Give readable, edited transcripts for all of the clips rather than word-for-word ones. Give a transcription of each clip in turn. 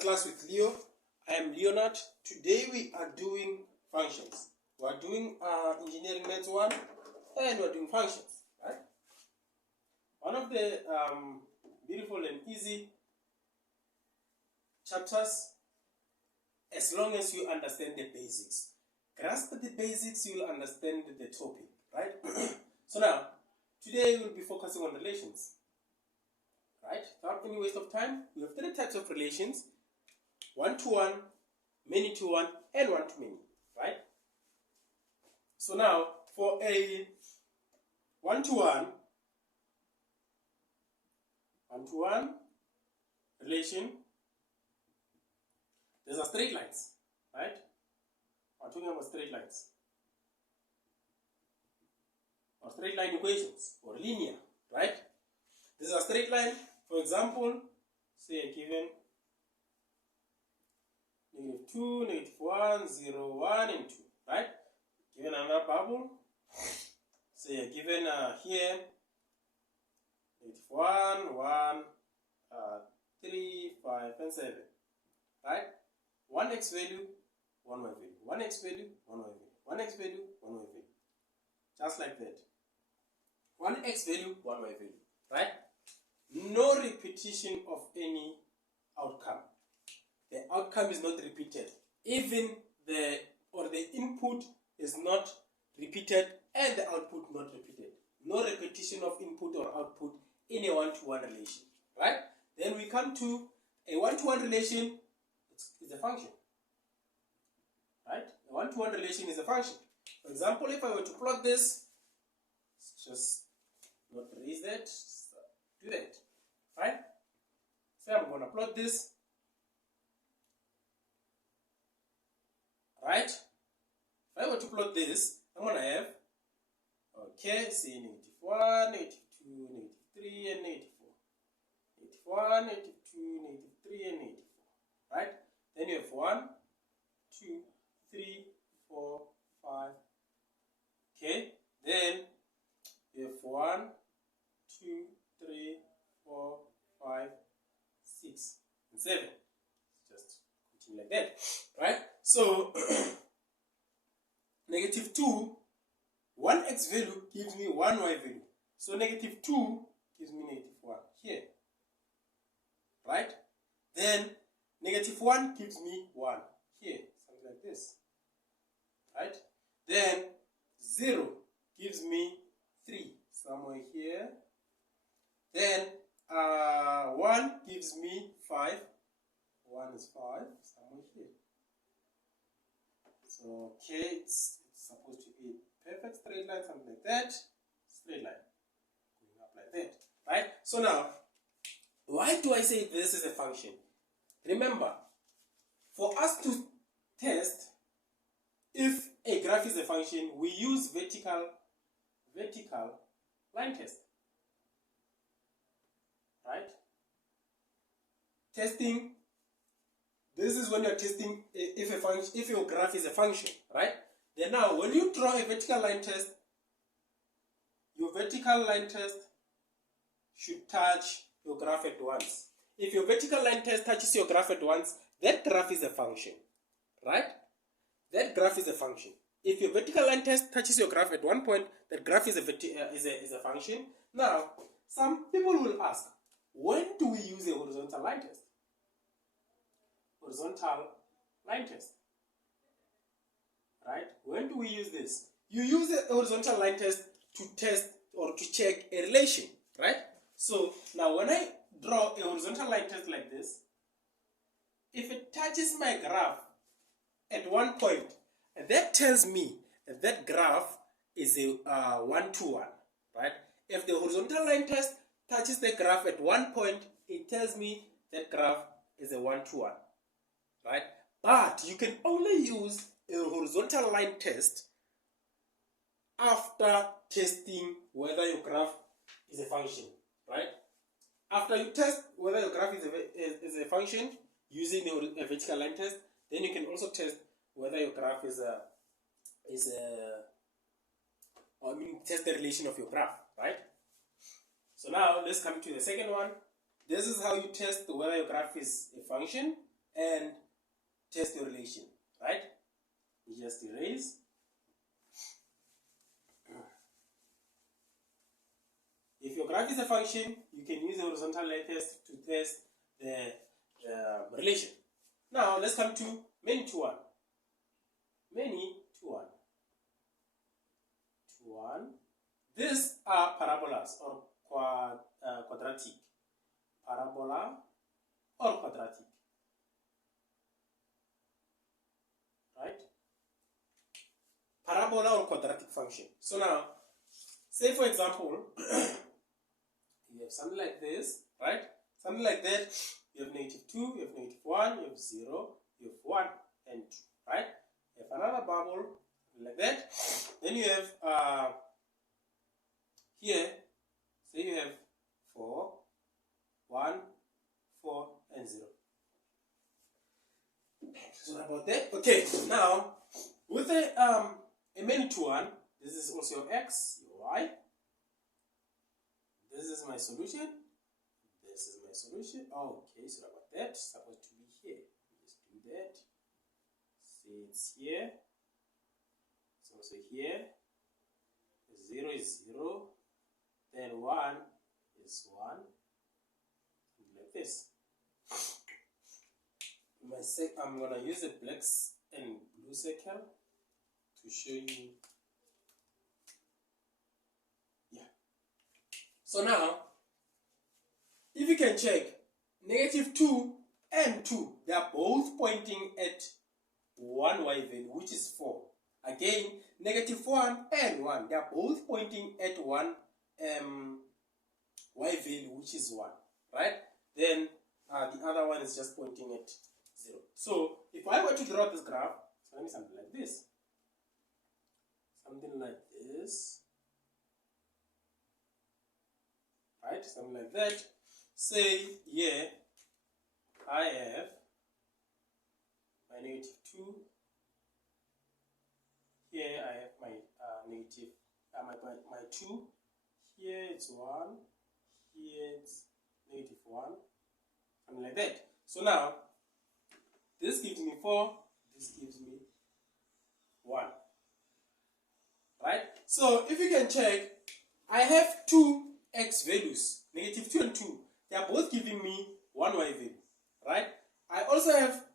Class with Leo. I am Leonard. Today we are doing functions. We are doing Engineering Maths 1 and we are doing functions. Right? One of the beautiful and easy chapters, as long as you understand the basics. Grasp the basics, you will understand the topic. Right? So now, today we will be focusing on relations. Right? Without any waste of time, we have three types of relations: one-to-one, many-to-one, and one-to-many. Right? So now, for a one-to-one relation, there's a straight lines. Right? I'm talking about straight lines, or straight line equations, or linear. Right? This is a straight line. For example, say given -2, -1, 0, 1, and 2. Right? Given another bubble, say given here -1, 1, 3, 5, and 7. Right? One x value, one y value. One x value, one y value. One x value, one y value. Just like that. One x value, one y value. Right? No repetition of any outcome. The outcome is not repeated. Even the input is not repeated and the output not repeated. No repetition of input or output in a one-to-one relation. Right? Then we come to a one-to-one relation. It's a function. Right? A one-to-one relation is a function. For example, if I were to plot this, just not erase that, do that. Right? So I'm going to plot this. Right? If I were to plot this, I'm going to have, say -1, -2, -3, and -4. -1, -2, -3, and -4. Right? Then you have 1, 2, 3, 4, 5. Okay? Then you have 1, 2, 3, 4, 5, 6, and 7. Just continue like that. Right? So, -2, 1x value gives me 1y value. So -2 gives me -1 here. Right? Then -1 gives me 1 here. Something like this. Right? Then 0 gives me 3 somewhere here. Then 1 gives me 5. 1 is 5 somewhere here. So, it's supposed to be perfect straight line, something like that. Straight line. Going up like that. Right? So now, why do I say this is a function? Remember, for us to test if a graph is a function, we use vertical line test. Right? Testing. This is when you're testing if your graph is a function, right? Then now, when you draw a vertical line test, your vertical line test should touch your graph at once. If your vertical line test touches your graph at once, that graph is a function, right? That graph is a function. If your vertical line test touches your graph at one point, that graph is a function. Now, some people will ask, when do we use a horizontal line test? Horizontal line test. Right? When do we use this? You use a horizontal line test to test or to check a relation. Right? So now when I draw a horizontal line test like this, if it touches my graph at one point, that tells me that that graph is a one-to-one. Right? If the horizontal line test touches the graph at one point, it tells me that graph is a one-to-one. Right? But you can only use a horizontal line test after testing whether your graph is a function. Right? After you test whether your graph is a function using a vertical line test, then you can also test whether your graph test the relation of your graph. Right? So now let's come to the second one. This is how you test whether your graph is a function. and test the relation, right? You just erase. If your graph is a function, you can use the horizontal line test to test the relation. Now let's come to many to one. Many to one. To one. These are parabolas or quadratic. Parabola or quadratic. Right? Parabola or quadratic function. So now, say for example, you have something like this, right? Something like that. You have -2, you have -1, you have 0, you have 1 and 2, right? You have another bubble like that. Then you have here, say you have 4, 1, 4, and 0. So about that. Okay, now with a many to one, this is also your x, your y. This is my solution. This is my solution. Okay, so about that, it's supposed to be here. Just do that. See, it's here. It's also here. 0 is 0. Then 1 is 1. Like this. I'm going to use the black and blue circle to show you. Yeah. So now, if you can check, -2 and 2, they are both pointing at one y value, which is 4. Again, -1 and 1, they are both pointing at one y value, which is 1, right? Then the other one is just pointing at 0. So if I were to draw this graph, it's going to be something like this. Something like this. Right? Something like that. Say here I have my -2. Here I have my my 2. Here it's 1. Here it's -1. Something like that. So now this gives me 4. This gives me 1. Right? So if you can check, I have two x values, -2 and 2. They are both giving me one y value. Right? I also have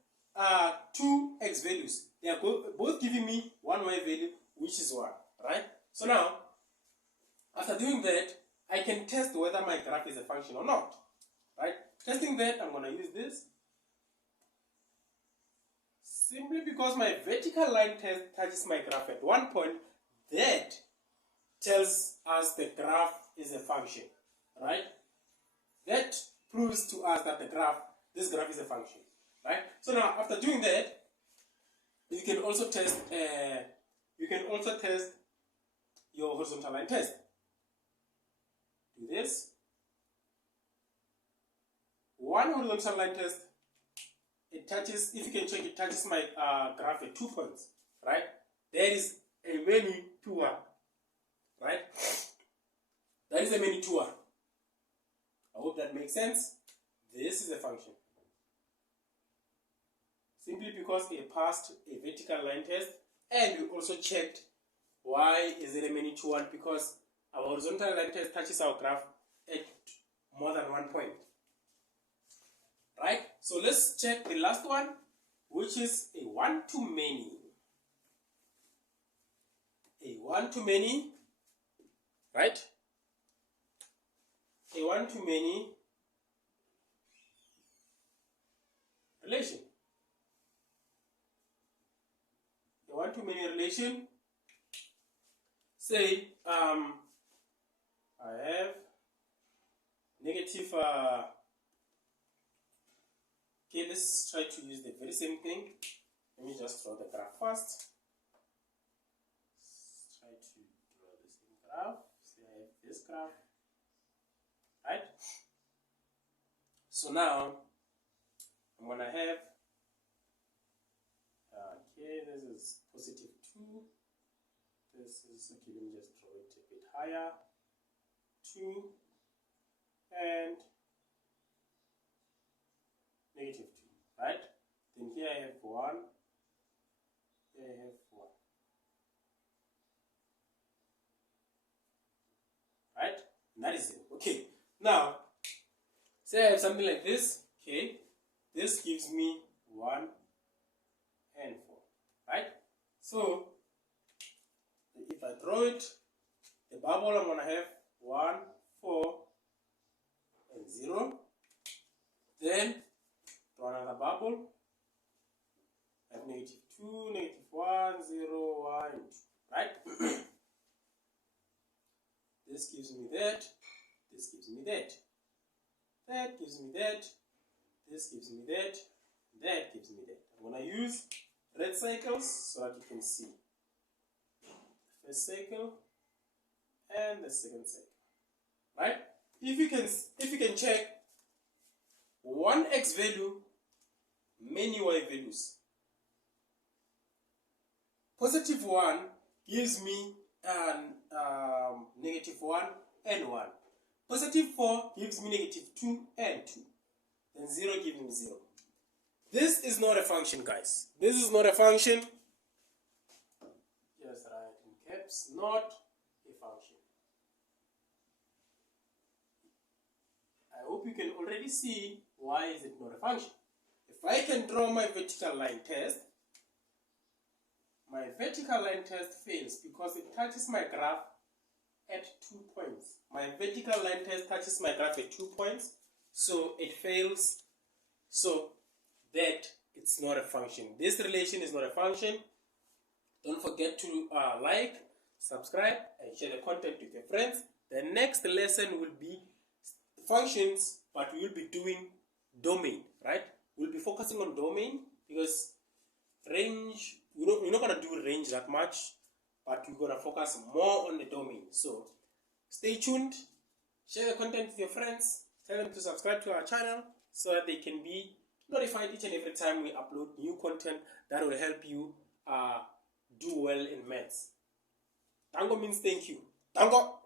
two x values. They are both giving me one y value, which is 1. Right? So now, after doing that, I can test whether my graph is a function or not. Right? Testing that, I'm going to use this. Simply because my vertical line touches my graph at one point, that tells us the graph is a function, right? That proves to us that this graph is a function, right? So now, after doing that, you can also test your horizontal line test. Do this. One horizontal line test. It touches, if you can check, it touches my graph at 2 points, right? There is a many to one, right? That is a many to one. I hope that makes sense. This is a function. Simply because it passed a vertical line test, and we also checked why is it a many to one, because our horizontal line test touches our graph at more than 1 point. Right? So let's check the last one, which is a one-to-many. A one-to-many, right? A one-to-many relation. A one-to-many relation. Say, I have negative. Okay, let's try to use the very same thing. Let me just draw the graph first. Let's try to draw the same graph. Say I have this graph, right? So now I'm gonna have okay, this is +2. This is okay. Let me just draw it a bit higher. 2 and -2, right? Then here I have 1. Here I have 1. Right? And that is 0. Okay. Now, say I have something like this. Okay. This gives me 1 and 4. Right? So, if I draw it, the bubble I'm going to have 1, 4, and 0. Then, draw another bubble. I have negative 2, negative 1, 0, 1, 2. Right? This gives me that. This gives me that. That gives me that. This gives me that. That gives me that. I'm going to use red circles so that you can see. The first circle and the second circle. Right? If you can check one x value, many y values. Positive 1 gives me negative 1 and 1. Positive 4 gives me negative 2 and 2. Then 0 gives me 0. This is not a function, guys. This is not a function. Just write in caps, not a function. I hope you can already see why is it not a function. If I can draw my vertical line test, my vertical line test fails because it touches my graph at 2 points. My vertical line test touches my graph at 2 points, so it fails. So that it's not a function. This relation is not a function. Don't forget to like, subscribe, and share the content with your friends. The next lesson will be functions, but we will be doing domain, right? We'll be focusing on domain because range, we're not going to do range that much, but we're going to focus more on the domain. So stay tuned, share the content with your friends, tell them to subscribe to our channel so that they can be notified each and every time we upload new content that will help you do well in maths. Tango means thank you. Tango!